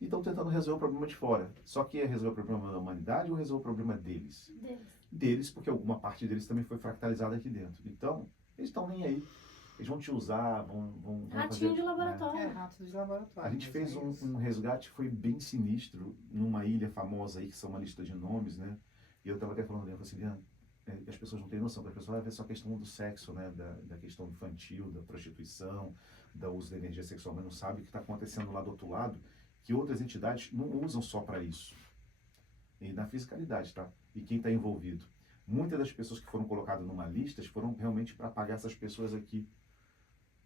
E estão tentando resolver o problema de fora. Só que é resolver o problema da humanidade ou resolver o problema deles? Deles, porque alguma parte deles também foi fractalizada aqui dentro. Então, eles estão nem aí. Eles vão te usar, vão Ratinho de né? laboratório. É rato de laboratório. A gente fez mas é isso. um resgate que foi bem sinistro numa ilha famosa aí, que são uma lista de nomes, né? E eu estava até falando, eu falei assim, Lian, as pessoas não têm noção, porque as pessoas vê só a questão do sexo, né? Da questão infantil, da prostituição, do uso da energia sexual, mas não sabe o que está acontecendo lá do outro lado, que outras entidades não usam só para isso. E na fiscalidade, tá? E quem está envolvido. Muitas das pessoas que foram colocadas numa lista foram realmente para pagar essas pessoas aqui,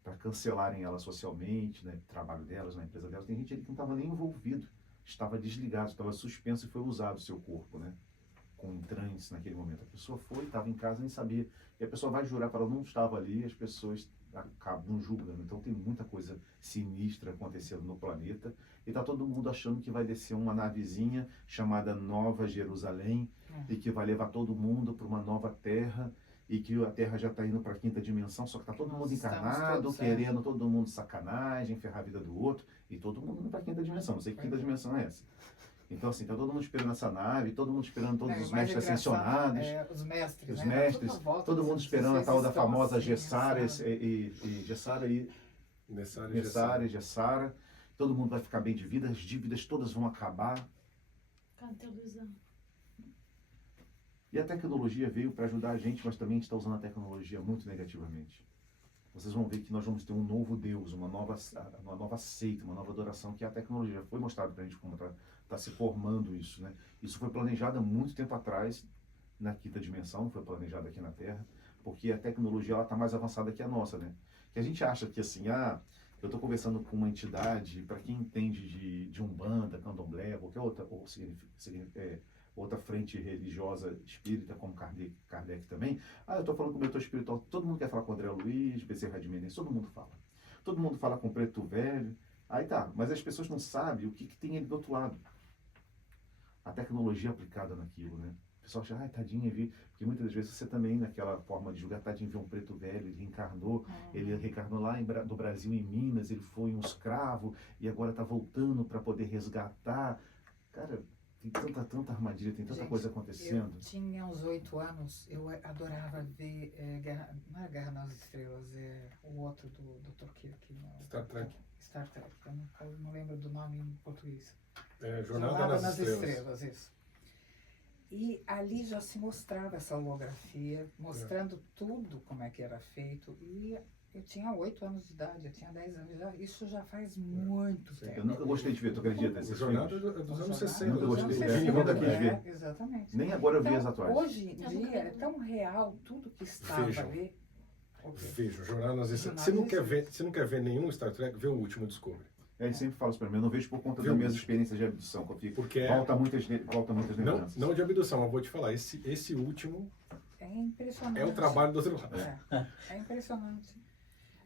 para cancelarem elas socialmente, né, trabalho delas, na empresa delas. Tem gente ali que não estava nem envolvido, estava desligado, estava suspenso e foi usado o seu corpo, né, com transe naquele momento. A pessoa foi, estava em casa, nem sabia. E a pessoa vai jurar para ela não estava ali, as pessoas acabam julgando. Então tem muita coisa sinistra acontecendo no planeta e tá todo mundo achando que vai descer uma navezinha chamada Nova Jerusalém e que vai levar todo mundo para uma nova terra e que a Terra já está indo para a quinta dimensão, só que tá todo Nós mundo estamos encarnado, todos, querendo todo mundo sacanagem, ferrar a vida do outro e todo mundo indo para a quinta dimensão. Não sei que quinta dimensão é essa. Então, assim, tá todo mundo esperando essa nave, todo mundo esperando todos os o mais mestres engraçado ascensionados. os mestres, Os né? mestres, Tudo à volta todo mundo desses esperando a 16 tal da estão famosa assim, Gessara sabe? Gessara e Nessara e Gessara e Gessara. Todo mundo vai ficar bem de vida, as dívidas todas vão acabar. Canta ilusão. E a tecnologia veio para ajudar a gente, mas também a gente está usando a tecnologia muito negativamente. Vocês vão ver que nós vamos ter um novo Deus, uma nova seita, uma nova adoração, que é a tecnologia. Já foi mostrado para a gente como está se formando isso, né? Isso foi planejado há muito tempo atrás, na quinta dimensão, foi planejado aqui na Terra, porque a tecnologia está mais avançada que a nossa, né? Que a gente acha que assim, eu estou conversando com uma entidade, para quem entende de Umbanda, Candomblé, qualquer outra, outra frente religiosa espírita, como Kardec também, eu estou falando com o mentor espiritual, todo mundo quer falar com o André Luiz, Bezerra de Menezes, todo mundo fala. Todo mundo fala com o Preto Velho, aí tá, mas as pessoas não sabem o que tem ali do outro lado. A tecnologia aplicada naquilo, né? O pessoal acha, tadinho, porque muitas das vezes você também, naquela forma de julgar, tadinho, vê um preto velho, ele reencarnou lá no Brasil, em Minas, ele foi um escravo e agora está voltando para poder resgatar. Cara, tem tanta armadilha, tem tanta coisa acontecendo. Eu tinha uns 8 anos, eu adorava ver, não é Guerra nas Estrelas, é o outro do Tolkien aqui. Star Trek. Star Trek, eu não lembro do nome em português. Jornada nas Estrelas. Isso. E ali já se mostrava essa holografia, mostrando tudo como é que era feito. E eu tinha 8 anos de idade, eu tinha 10 anos, isso já faz muito tempo. Eu nunca gostei de ver, tu acredita? O Esses Jornada filmes? é dos anos 60. Nunca gostei. Anos Eu 60, nunca quis ver. Exatamente. Nem agora eu vi as Então, atuais. hoje em dia é tão real tudo que estava Vejam. ali. Veja, Jornada nas Estrelas. Jornada Se não quer ver nenhum Star Trek, vê o último Discovery. Ele sempre fala isso pra mim, eu não vejo por conta das minhas experiências de abdução, que eu fico, Porque volta muitas lembranças. não de abdução, eu vou te falar, esse último É impressionante. é o trabalho do outro lado. É impressionante.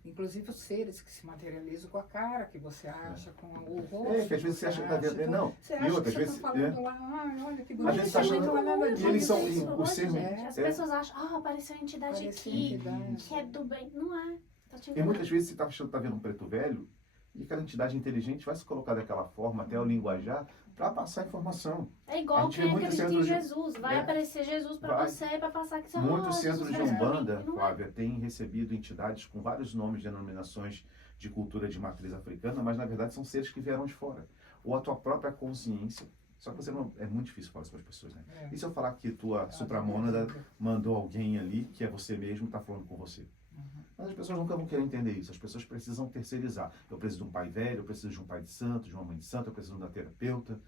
Inclusive os seres que se materializam com a cara que você acha, com o rosto. Que às vezes você acha que tá vendo. Não, Você e acha outras que vezes. você tá falando lá, olha que Às bonito. vezes tá achando- não é nada e disso. eles são- isso o hoje, ser- gente. As é. pessoas acham, apareceu a entidade Apareceu aqui, entidade. que é do bem. Não é. Tá te E enganando. muitas vezes você tá achando que tá vendo um preto velho, e aquela entidade inteligente vai se colocar daquela forma, até o linguajar, para passar informação. É A igual gente vê quem muito acredita centro em de- Jesus. Vai É. aparecer Jesus pra Vai. você, pra passar que você Muitos centros de Jesus fez pra mim. Umbanda, E não é. Flávia, têm recebido entidades com vários nomes, denominações de cultura de matriz africana, mas na verdade são seres que vieram de fora. Ou a tua própria consciência. Só que você não, é muito difícil falar isso para as pessoas, né? É. E se eu falar que tua supramônada mandou alguém ali, que é você mesmo, está falando com você? Mas as pessoas nunca vão querer entender isso. As pessoas precisam terceirizar. Eu preciso de um pai velho, eu preciso de um pai de santo, de uma mãe de santo, eu preciso de uma terapeuta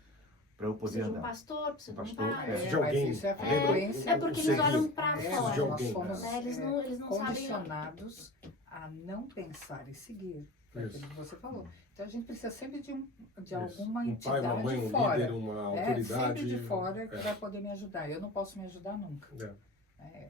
para eu poder Precisa de um andar. pastor, precisa de um pastor, pai. é. De alguém. Mas isso é a Lembra? frequência. É porque O eles seguir. olham pra Precisa fora. de alguém. Nós somos Né? Eles não sabem. condicionados a não pensar e seguir. Foi Isso. aquilo que você falou. Então a gente precisa sempre de Isso. alguma Um entidade pai, uma mãe, um fora. líder, uma autoridade. Sempre de fora que É. vai poder me ajudar. Eu não posso me ajudar nunca. É.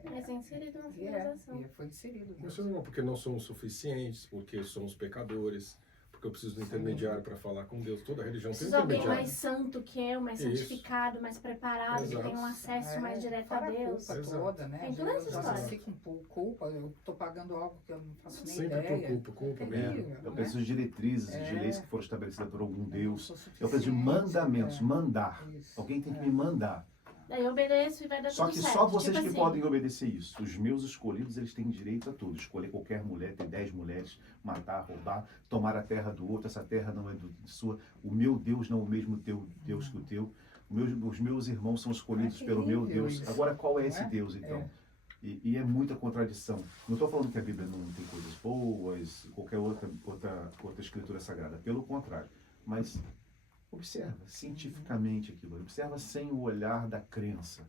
Mas é inserido na E civilização. foi inserido. Isso não, porque não somos suficientes, porque somos pecadores, porque eu preciso do intermediário para falar com Deus. Toda religião tem um Precisa alguém intermediário. mais santo que eu, mais Isso. santificado, mais preparado, que Exato. tem um acesso mais direto a fora Deus. A culpa Exato. toda, né? Tem toda essa Eu já história. nasci com culpa, eu estou pagando algo que eu não faço nem Sempre ideia. por culpa É mesmo. terrível, Eu né? preciso de diretrizes, É. de leis que foram estabelecidas por algum Eu não Deus. sou Eu preciso de suficiente, mandamentos, mandar. Isso. Alguém tem que me mandar. Daí eu obedeço e vai dar Só tudo que certo. só vocês Tipo que assim, podem obedecer isso. Os meus escolhidos, eles têm direito a tudo. Escolher qualquer mulher, ter 10 mulheres, matar, roubar, tomar a terra do outro, essa terra não é sua. O meu Deus não é o mesmo teu Deus que o teu. Os meus irmãos são escolhidos pelo meu terrível Deus. isso, Agora, qual é não esse é? Deus, então? É. E é muita contradição. Não estou falando que a Bíblia não tem coisas boas, qualquer outra escritura sagrada. Pelo contrário. Mas observa cientificamente aquilo. Observa sem o olhar da crença.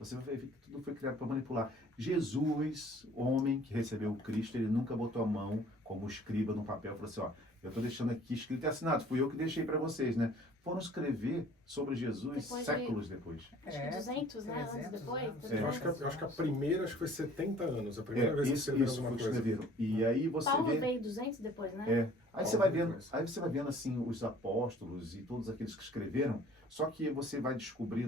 você vai ver que tudo foi criado para manipular. Jesus, homem que recebeu o Cristo, ele nunca botou a mão como escriba no papel e falou assim, ó, eu estou deixando aqui escrito e assinado, fui eu que deixei para vocês, né? Foram escrever sobre Jesus Depois séculos depois. Acho que 200, né? Antes, 300 depois. anos. Eu acho que a primeira, acho que foi 70 anos, a primeira vez que Isso, escreveram isso alguma foi coisa. escreveram. E aí você Paulo vê... veio 200 depois, né? É. Aí você Paulo vai vendo, depois. aí você vai vendo assim os apóstolos e todos aqueles que escreveram, só que você vai descobrir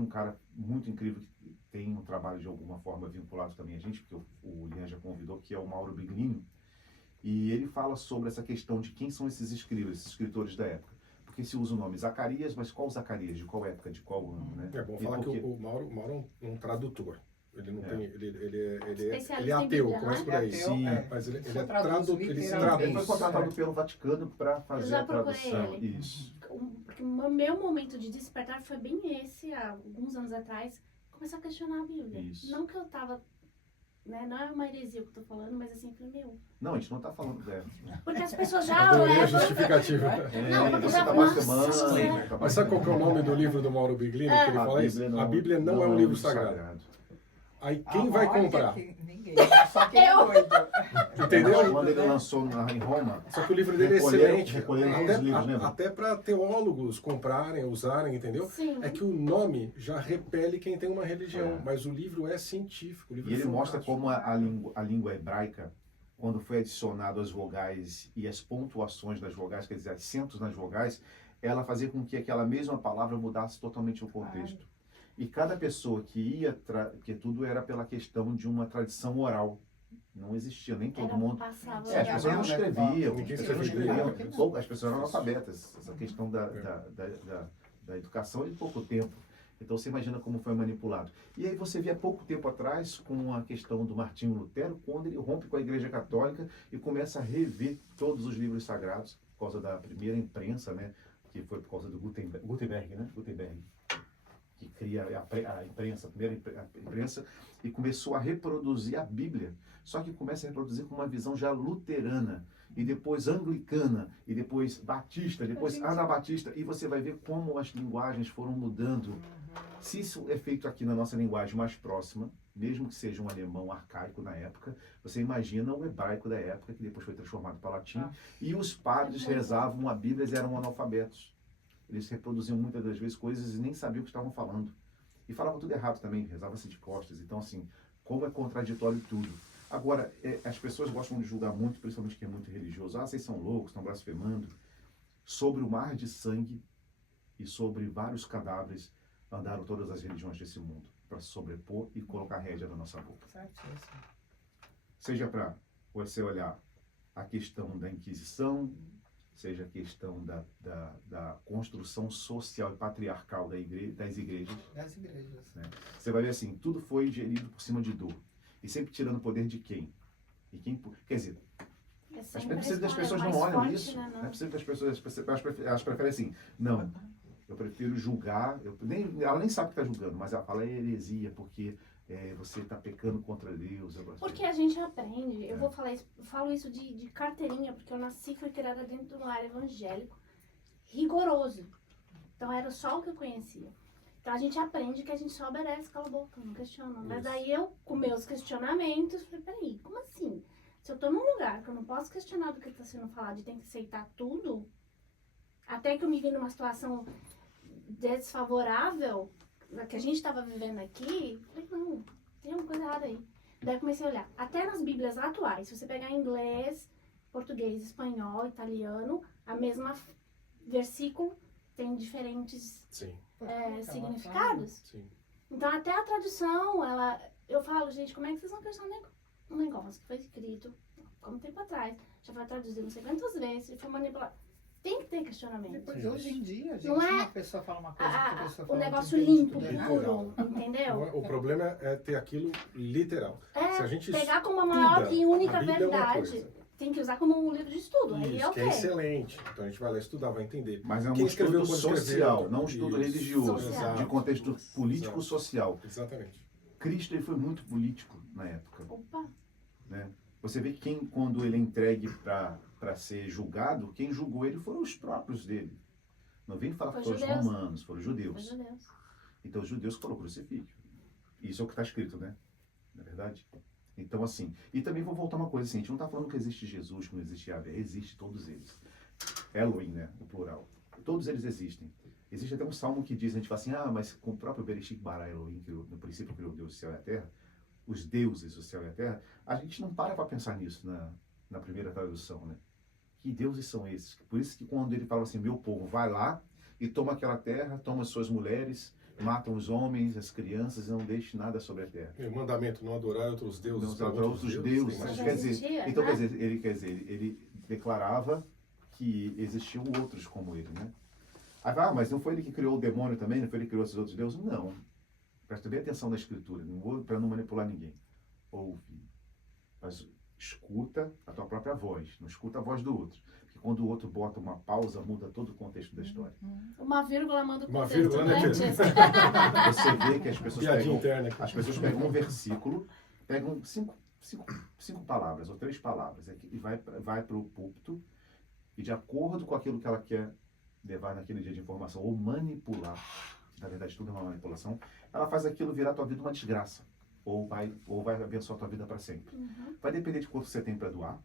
um cara muito incrível que tem um trabalho de alguma forma vinculado também a gente, porque o Lian já convidou, que é o Mauro Biglino, e ele fala sobre essa questão de quem são esses escritores da época. Porque se usa o nome Zacarias, mas qual Zacarias? De qual época? De qual ano, né? É bom E falar porque- que o Mauro é um tradutor. Ele não É. tem, ele é Especialista em ateu, Bíblia, começa né? por aí. É ateu, Sim, é. Mas ele Só é traduz ele se literalmente. Ele foi traduz. contratado pelo Vaticano para fazer já a procurei tradução. ele. Isso. Porque o meu momento de despertar foi bem esse, há alguns anos atrás, começar a questionar a Bíblia. Isso. Não que eu tava, né, não é uma heresia que eu tô falando, mas assim, eu falei, meu, Não, a gente não está falando dela. porque as pessoas já Adorei a levam, justificativa. Não, porque você já- está nossa, blasfemando. Mas sabe qual que é o nome do livro do Mauro Biglino? Que ele fala isso? A Bíblia não é um livro sagrado. Aí quem vai Olha comprar? que ninguém, só quem é Eu. doido. Entendeu? Quando ele lançou em Roma, Só que o livro dele é Recolheram- excelente. recolheram todos os livros, lembra? Até para teólogos comprarem, usarem, entendeu? sim. É que o nome já repele quem tem uma religião, É. mas o livro é científico. O livro e é ele mostra fantástico. como a língua hebraica, quando foi adicionado as vogais e as pontuações das vogais, quer dizer, acentos nas vogais, ela fazia com que aquela mesma palavra mudasse totalmente o contexto. E cada pessoa que ia, porque tudo era pela questão de uma tradição oral. Não existia, nem todo Era, mundo. passava. As pessoas não escreviam, Ninguém as pessoas não escrevia. escreviam, as pessoas eram analfabetas. Essa questão da educação é de pouco tempo. Então você imagina como foi manipulado. E aí você vê há pouco tempo atrás com a questão do Martinho Lutero, quando ele rompe com a Igreja Católica e começa a rever todos os livros sagrados, por causa da primeira imprensa, né? Que foi por causa do Gutenberg, né? Gutenberg, que cria a imprensa, a primeira imprensa, e começou a reproduzir a Bíblia. Só que começa a reproduzir com uma visão já luterana, e depois anglicana, e depois batista, depois anabatista, e você vai ver como as linguagens foram mudando. Se isso é feito aqui na nossa linguagem mais próxima, mesmo que seja um alemão arcaico na época, você imagina o hebraico da época, que depois foi transformado para latim, e os padres rezavam a Bíblia e eram analfabetos. Eles reproduziam muitas das vezes coisas e nem sabiam o que estavam falando. E falavam tudo errado também, rezava-se de costas. Então, assim, como é contraditório tudo. Agora, as pessoas gostam de julgar muito, principalmente quem é muito religioso. Ah, vocês são loucos, estão blasfemando. Sobre o mar de sangue e sobre vários cadáveres andaram todas as religiões desse mundo para se sobrepor e colocar rédea na nossa boca. Certíssimo. Seja para você olhar a questão da Inquisição, seja a questão da construção social e patriarcal das igrejas. Das igrejas. Você vai ver assim, tudo foi gerido por cima de dor. E sempre tirando o poder de quem? E quem, quer dizer, É as sempre a pessoas história não mais olham forte, isso. né, Não é não? possível que as pessoas, elas preferem assim, não, eu prefiro julgar, ela nem sabe que está julgando, mas ela fala heresia, porque você está pecando contra Deus. Porque a gente aprende, eu vou falar isso, eu falo isso de carteirinha, porque eu nasci e fui criada dentro de um lar evangélico rigoroso. Então era só o que eu conhecia. Então a gente aprende que a gente só obedece, cala a boca, não questiona. Mas Isso. aí eu, com meus questionamentos, falei, peraí, como assim? Se eu tô num lugar que eu não posso questionar do que está sendo falado e tem que aceitar tudo, até que eu me vi numa situação desfavorável, que a gente estava vivendo aqui, falei, não, tem uma coisa errada aí. Daí eu comecei a olhar, até nas bíblias atuais, se você pegar inglês, português, espanhol, italiano, a mesma versículo tem diferentes Sim, significados. sim. Então até a tradução, eu falo, gente, como é que vocês vão questionar um negócio que foi escrito há um tempo atrás, já foi traduzido não sei quantas vezes, e foi manipulado. Tem que ter questionamento. Depois, hoje em dia, gente, Não é uma pessoa fala uma coisa, outra pessoa o fala negócio outra, entende limpo, tudo errado. puro, entendeu? O problema é ter aquilo literal. Se a gente Pegar como a maior estuda, e única a Bíblia é uma verdade, coisa. tem que usar como um livro de estudo. Aí Isso, é que é ok. excelente. Então a gente vai lá estudar, vai entender. Mas é um Quem escreveu estudo quando social, escreveu? não um estudo Isso. religioso, Social. de contexto político-social. Exatamente. Cristo ele foi muito político na época. Opa, Né? Você vê que quando ele é entregue para ser julgado, quem julgou ele foram os próprios dele. Não vem falar que Foi foram os judeus. romanos, foram os meu judeus. Deus. Então os judeus que foram crucifício. Isso é o que está escrito, né? Não é verdade? Então, assim, e também vou voltar uma coisa assim, a gente não está falando que existe Jesus, que não existe Yahvé, existe todos eles. Elohim, né? O plural. Todos eles existem. Existe até um salmo que diz, a gente fala assim, mas com o próprio Bereshit bara Elohim, que no princípio criou Deus o céu e a terra, os deuses, o céu e a terra, a gente não para pensar nisso na primeira tradução, né? Que deuses são esses? Por isso que quando ele fala assim, meu povo, vai lá e toma aquela terra, toma as suas mulheres, matam os homens, as crianças e não deixe nada sobre a terra. E o mandamento, não adorar outros deuses. Não adorar outros deuses. Tem mais Quer disso. dizer, então, quer dizer, ele declarava que existiam outros como ele, né? Aí, mas não foi ele que criou o demônio também? Não foi ele que criou esses outros deuses? Não. Presta bem atenção na escritura, para não manipular ninguém. Ouve, mas escuta a tua própria voz, não escuta a voz do outro. Porque quando o outro bota uma pausa, muda todo o contexto da história. Uma vírgula manda o Uma contexto, vírgula, né, né, Tia? Jéssica? Você vê que as pessoas Piadinha pegam, interna aqui. as pessoas pegam um versículo, pegam cinco palavras ou 3 palavras e vai para o púlpito e de acordo com aquilo que ela quer levar naquele dia de informação ou manipular, na verdade tudo é uma manipulação, ela faz aquilo virar a tua vida uma desgraça ou vai abençoar a tua vida para sempre. Vai depender de quanto você tem para doar,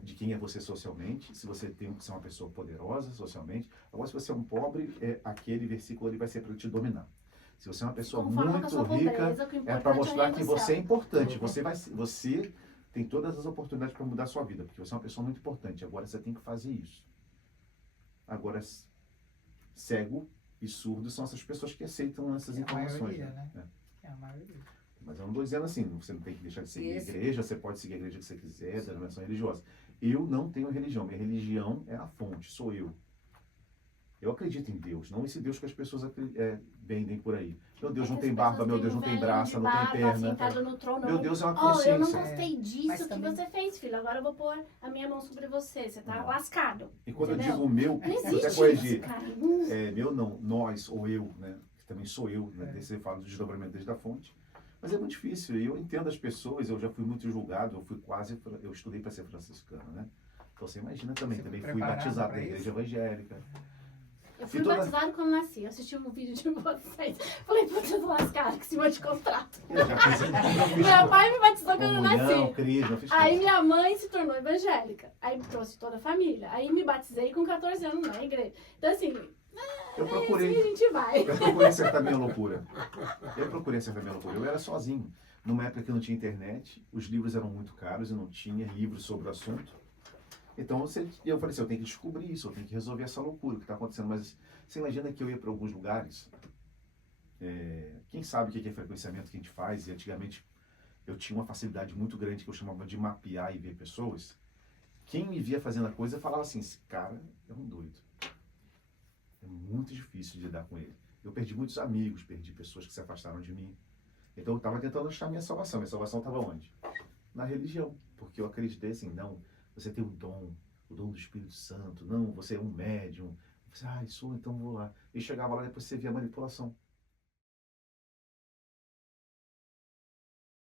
de quem é você socialmente, se você tem que ser uma pessoa poderosa socialmente. Agora, se você é um pobre, aquele versículo ali vai ser para te dominar. Se você é uma pessoa muito rica, é para mostrar que você é importante. Você tem todas as oportunidades para mudar a sua vida, porque você é uma pessoa muito importante. Agora você tem que fazer isso. Agora, cego e surdo são essas pessoas que aceitam essas informações. A maioria, né? É a maioria. Mas eu não estou dizendo assim, você não tem que deixar de seguir a igreja, você pode seguir a igreja que você quiser, denominação religiosa. Eu não tenho religião, minha religião é a fonte, sou eu. Eu acredito em Deus, não esse Deus que as pessoas vendem por aí. Meu Deus não tem barba, meu Deus não tem braço, não tem perna. Sentado no trono, Meu Deus é uma eu não consciência. gostei disso Mas que também- você fez, filho. Agora eu vou pôr a minha mão sobre você. Você tá lascado. E quando Entendeu? eu digo meu, Não eu até existe isso, corrigir. cara. Meu não, nós ou eu, né? Que também sou eu, né? Desse falo do desdobramento desde a fonte. Mas é muito difícil, e eu entendo as pessoas, eu já fui muito julgado, eu estudei para ser franciscano, né? Então você imagina também, Você foi fui preparado batizado pra na igreja isso? evangélica. Eu fui E toda- batizado quando nasci. Eu assisti um vídeo de vocês. Falei, puta, eu tô lascado com esse monte de contrato. Eu já fiz, eu fiz Meu pai me batizou quando eu comunhão, nasci. crisma, fiz Aí tudo. minha mãe se tornou evangélica. Aí trouxe toda a família. Aí me batizei com 14 anos na igreja. Então assim, Eu é assim que a procurei gente vai. acertar minha loucura. Eu era sozinho. Numa época que não tinha internet, os livros eram muito caros, eu não tinha livros sobre o assunto. Então eu falei assim, eu tenho que descobrir isso, eu tenho que resolver essa loucura que está acontecendo. Mas você imagina que eu ia para alguns lugares, quem sabe o que é frequenciamento que a gente faz, e antigamente eu tinha uma facilidade muito grande que eu chamava de mapear e ver pessoas. Quem me via fazendo a coisa falava assim, esse cara é um doido. É muito difícil de lidar com ele. Eu perdi muitos amigos, perdi pessoas que se afastaram de mim. Então eu estava tentando achar minha salvação. Minha salvação estava onde? Na religião. Porque eu acreditei assim, não, você tem um dom, o dom do Espírito Santo, não, você é um médium. Você, sou, então vou lá. E chegava lá e depois você via a manipulação.